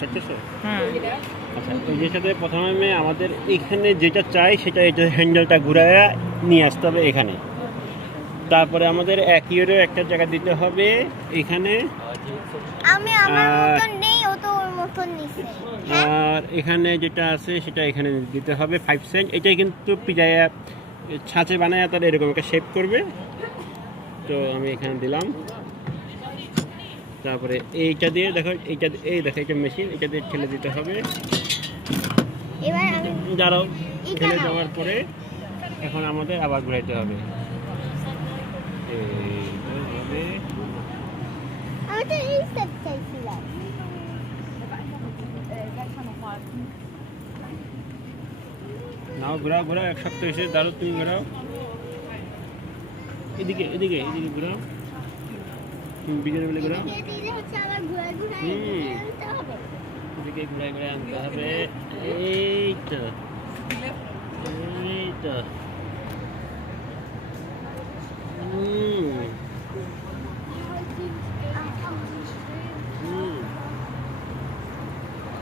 বুঝতেছো? আচ্ছা, এই জিনিসটাতে প্রথমে আমাদের এখানে যেটা চাই সেটা এটা হ্যান্ডেলটা ঘুরায়া নিয়ে আসতে হবে এখানে। তারপরে আমাদের অ্যাকিউরে একটা জায়গা দিতে হবে এখানে। আমি আমার মতন নেই, ও তো ওর মতন নিছে। আর এখানে যেটা আছে সেটা এখানে দিতে হবে 5 সেন্ট। এটাই কিন্তু পিজায়া ছাঁচে বানায় তাহলে এরকম একটা শেপ করবে। তো আমি এখানে দিলাম। তারপরে এইটা দিয়ে দেখো, এইটা এই দেখো এটা মেশিন, এটা দিয়ে ঠেলে দিতে হবে। এবার আমি দাঁড়াও, এটা ঠেলে নাও। দেওয়ার পরে এখন আমাদের আবার ঘুরাইতে হবে। এইভাবে আমি তো এই স্টেপ চাইছিলাম। নাও, ঘোরাও ঘোরাও, এক সপ্তাহ এসে দাঁড়ো, তুমি ঘোরাও এদিকে এদিকে এদিকে ঘোরাও, তুমি বিজয় বলে ঘোরাও। এদিকে দিলে হচ্ছে আবার ঘুরাই ঘুরাই হুম। আনতে হবে। এদিকে ঘুরাই ঘুরাই আনতে হবে। এইটা এইটা হুম হুম।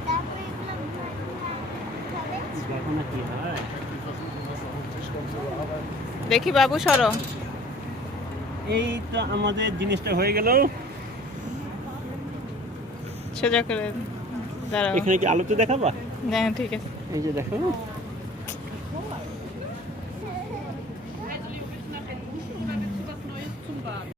তারপরে এগুলো ঘুরাই ঘুরাই আনতে হবে। দেখো না কি হয়। দেখি বাবু সরো। এই তো আমাদের জিনিসটা হয়ে গেল। সোজা করে দাঁড়াও। এখানে কি আলোতে দেখাবা? হ্যাঁ ঠিক আছে। এই যে দেখো।